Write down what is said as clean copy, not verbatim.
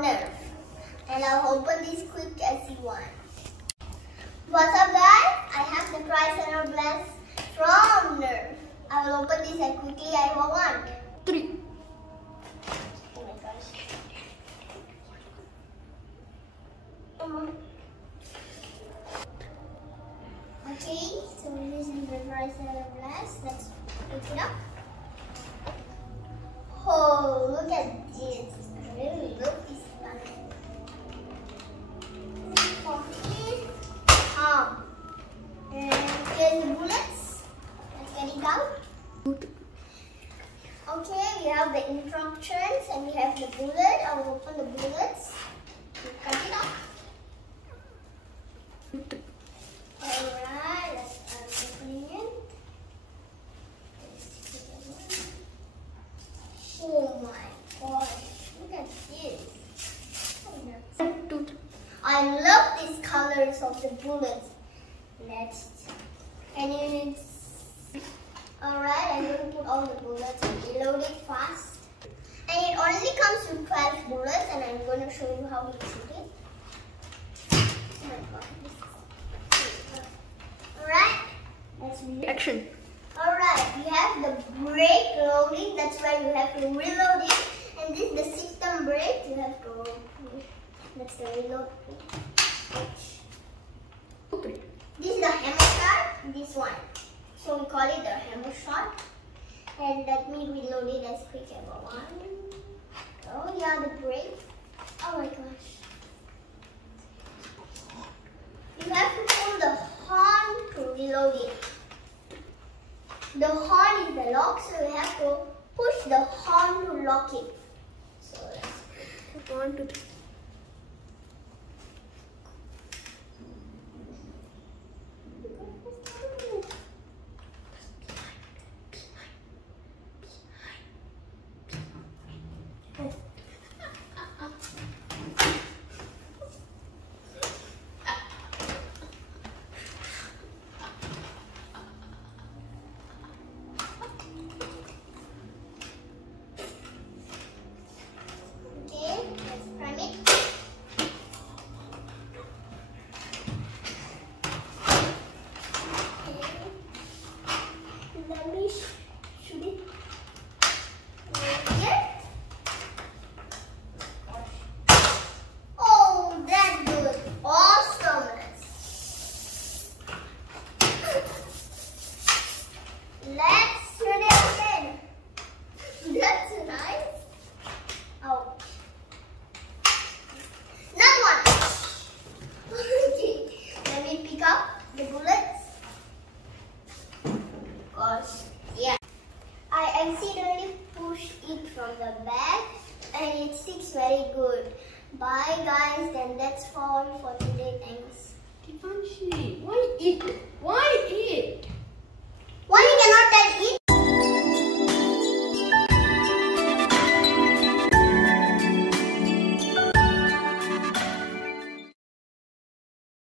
Nerf. And I'll open this quick as you want. What's up guys? I have the Tricera Blast from Nerf. I will open this as quickly as I want. 3. Oh my gosh. Okay, so this is the Tricera Blast. Let's pick it up. Oh, look at this. I really love this one. And here's the bullets. Let's get it out. Okay, we have the instructions and we have the bullet. I will open the bullets. Cut it up. Alright, let's open it. Oh my gosh, look at this. I love these colors of the bullets. Alright, I'm going to put all the bullets and reload it fast. And it only comes with 12 bullets and I'm going to show you how you shoot it. Oh my god. Alright, let's reload. Action. Alright, we have the brake loading, that's why you have to reload it. And this is the system brake, you have to, that's the reload. This is the hammer shot, this one. So we call it the hammer shot. And let me reload it as quick as I want. Oh yeah, the brake. Oh my gosh. You have to pull the horn to reload it. The horn is the lock, so you have to push the horn to lock it. So let's 1, 2, 3. I accidentally pushed it from the back and it sticks very good. Bye guys, then that's all for today. Thanks. Tifanshi, why eat? Why eat?